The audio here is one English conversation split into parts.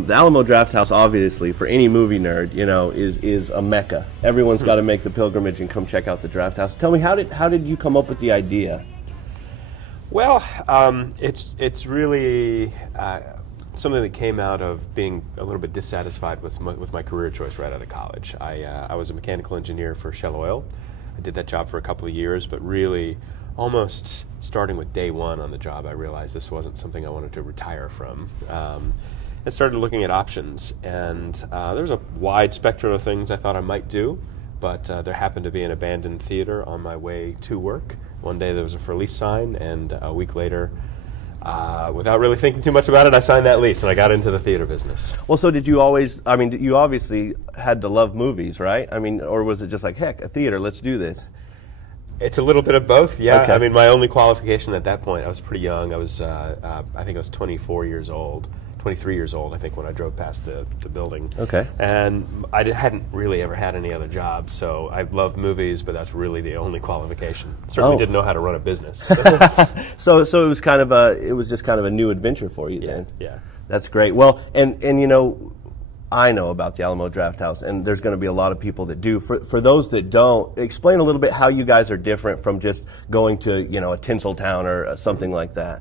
The Alamo Drafthouse, obviously, for any movie nerd, you know, is a mecca. Everyone's got to make the pilgrimage and come check out the Drafthouse. Tell me, how did you come up with the idea? Well, it's really something that came out of being a little bit dissatisfied with my career choice right out of college. I was a mechanical engineer for Shell Oil. I did that job for a couple of years, but really, almost starting with day one on the job, I realized this wasn't something I wanted to retire from. I started looking at options, and there was a wide spectrum of things I thought I might do, but there happened to be an abandoned theater on my way to work. One day there was a for lease sign, and a week later, without really thinking too much about it, I signed that lease and I got into the theater business. Well, so did you always, I mean, you obviously had to love movies, right? I mean, or was it just like, heck, a theater, let's do this? It's a little bit of both, yeah. Okay. I mean, my only qualification at that point, I was pretty young. I was, I think I was 23 years old, I think, when I drove past the building. Okay. And I hadn't really ever had any other jobs, so I loved movies, but that's really the only qualification. Certainly didn't know how to run a business. So it was kind of it was just kind of a new adventure for you then. Yeah. That's great. Well, and you know, I know about the Alamo Drafthouse, and there's going to be a lot of people that do. For those that don't, explain a little bit how you guys are different from just going to, you know, a Tinseltown or something like that.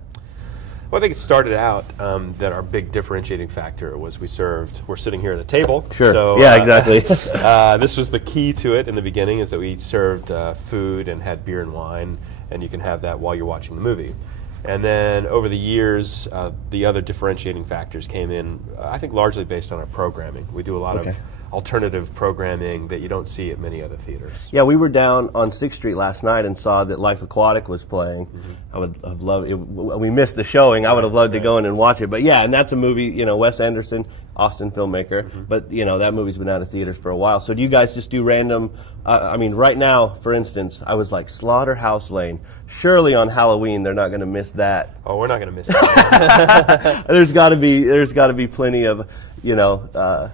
Well, I think it started out that our big differentiating factor was we're sitting here at a table. Sure. So, yeah, exactly. This was the key to it in the beginning, is that we served food and had beer and wine, and you can have that while you're watching the movie. And then over the years, the other differentiating factors came in, I think largely based on our programming. We do a lot of alternative programming that you don't see at many other theaters. Yeah, we were down on 6th Street last night and saw that Life Aquatic was playing. I would have loved it. We missed the showing. I would have loved to go in and watch it. But yeah, and that's a movie, you know, Wes Anderson, Austin filmmaker. But, you know, that movie's been out of theaters for a while. So do you guys just do random, I mean, right now, for instance, I was like, Slaughterhouse Lane. Surely on Halloween they're not going to miss that. Oh, we're not going to miss that. There's got to be plenty of, you know,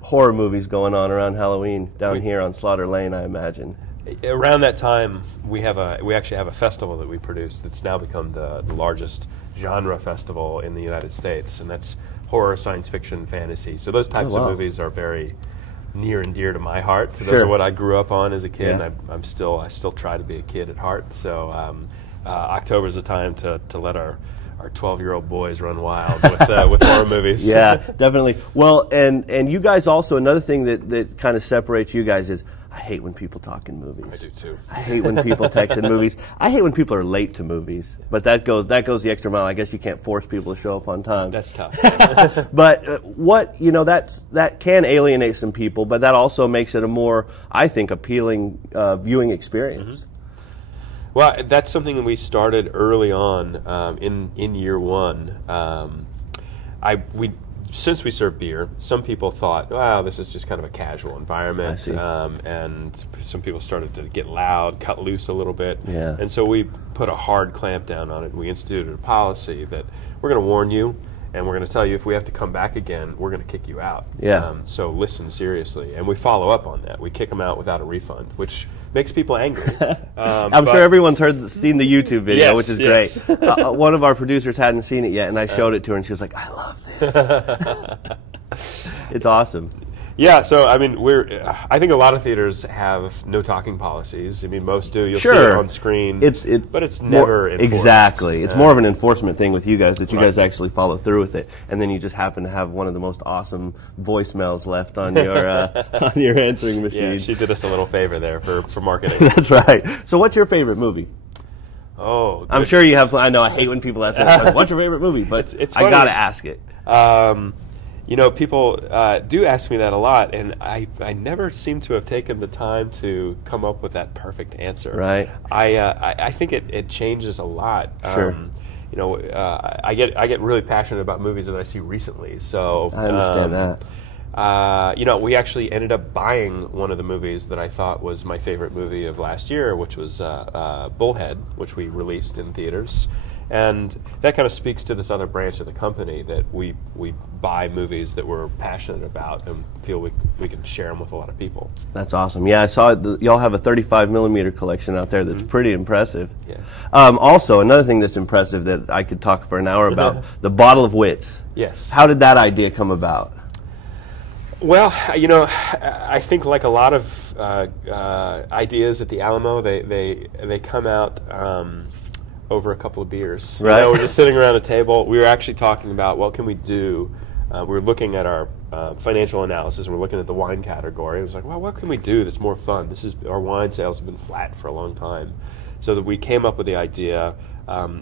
horror movies going on around Halloween down here on Slaughter Lane, I imagine. Around that time, we actually have a festival that we produce that's now become the largest genre festival in the United States, and that's horror, science fiction, fantasy. So those types of movies are very near and dear to my heart. So those are what I grew up on as a kid. Yeah. And I still try to be a kid at heart. So October's the time to let our 12-year-old boys run wild with horror movies. Yeah, definitely. Well, and you guys also, another thing that kind of separates you guys is, I hate when people talk in movies. I do too. I hate when people text in movies. I hate when people are late to movies. But that goes the extra mile. I guess you can't force people to show up on time. That's tough. But what, you know, that can alienate some people, but that also makes it a more, I think, appealing viewing experience. Well, that's something that we started early on in year one. Since we serve beer, some people thought, wow, this is just kind of a casual environment, and some people started to get loud, cut loose a little bit, and so we put a hard clamp down on it. We instituted a policy that we're going to warn you, and we're going to tell you if we have to come back again, we're going to kick you out. So listen seriously, and we follow up on that. We kick them out without a refund, which makes people angry. I'm sure everyone's seen the YouTube video, which is great. One of our producers hadn't seen it yet, and I showed it to her, and she was like, I love this. It's awesome. Yeah, so I mean, I think a lot of theaters have no talking policies. I mean, most do. You'll see it on screen, but it's never enforced. Exactly. It's more of an enforcement thing with you guys, that you guys actually follow through with it, and then you just happen to have one of the most awesome voicemails left on your on your answering machine. Yeah, she did us a little favor there for marketing. That's right. So, what's your favorite movie? Oh, goodness. I'm sure you have. I know. I hate when people ask me, what's your favorite movie, but it's I gotta ask it. You know, people do ask me that a lot, and I never seem to have taken the time to come up with that perfect answer. Right. I think it changes a lot. Sure. You know, I get really passionate about movies that I see recently. So I understand that. You know, we actually ended up buying one of the movies that I thought was my favorite movie of last year, which was Bullhead, which we released in theaters. And that kind of speaks to this other branch of the company, that we buy movies that we're passionate about and feel we can share them with a lot of people. That's awesome. Yeah, I saw y'all have a 35mm collection out there that's pretty impressive. Yeah. Also, another thing that's impressive that I could talk for an hour about, the Bottle of Wits. Yes. How did that idea come about? Well, you know, I think like a lot of ideas at the Alamo, they come out over a couple of beers. Right. You know, we're just sitting around a table. We were actually talking about what can we do. We were looking at our financial analysis, and we're looking at the wine category. It was like, well, what can we do that's more fun? Our wine sales have been flat for a long time. So that we came up with the idea,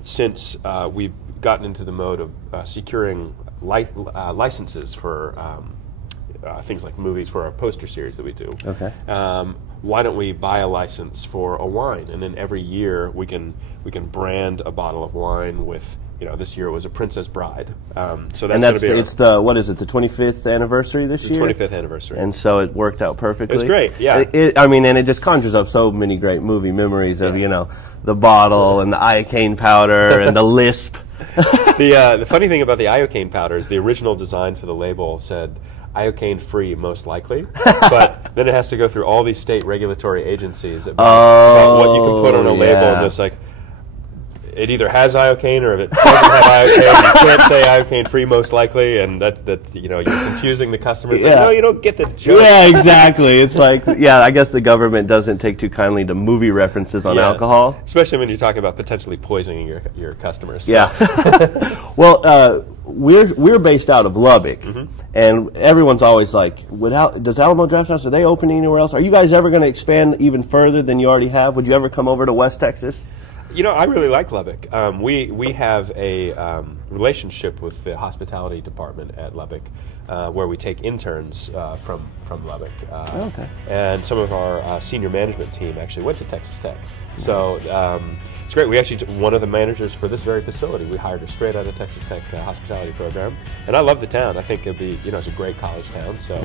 since we've gotten into the mode of securing licenses for things like movies for our poster series that we do. Okay. Why don't we buy a license for a wine, and then every year we can brand a bottle of wine with, you know, this year it was a Princess Bride. So that's going to be it's the, what is it, the 25th anniversary this year? The 25th anniversary. And so it worked out perfectly. It was great, yeah. I mean, and it just conjures up so many great movie memories of, you know, the bottle and the iocane powder and the lisp. The funny thing about the iocane powder is the original design for the label said iocane free, most likely, but then it has to go through all these state regulatory agencies about what you can put on a label, and it's like, it either has iocane or if it doesn't have iocane, you can't say iocane free, most likely, and that's you know, you're confusing the customer. It's like, no, you don't get the joke. Yeah, exactly. It's like, yeah, I guess the government doesn't take too kindly to movie references on alcohol, especially when you're talking about potentially poisoning your customers. So. Yeah. Well, we're based out of Lubbock, and everyone's always like, does Alamo Draft House, are they opening anywhere else? Are you guys ever going to expand even further than you already have? Would you ever come over to West Texas? You know, I really like Lubbock. We have a relationship with the hospitality department at Lubbock, where we take interns from Lubbock. Okay. And some of our senior management team actually went to Texas Tech. So it's great. We actually, one of the managers for this very facility, we hired her straight out of Texas Tech hospitality program. And I love the town. I think it'll be, you know, it's a great college town. So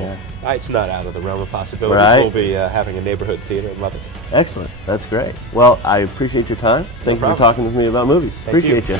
it's not out of the realm of possibilities. Right. We'll be having a neighborhood theater in Lubbock. Excellent. That's great. Well, I appreciate your time. Thank you for talking with me about movies. Appreciate you.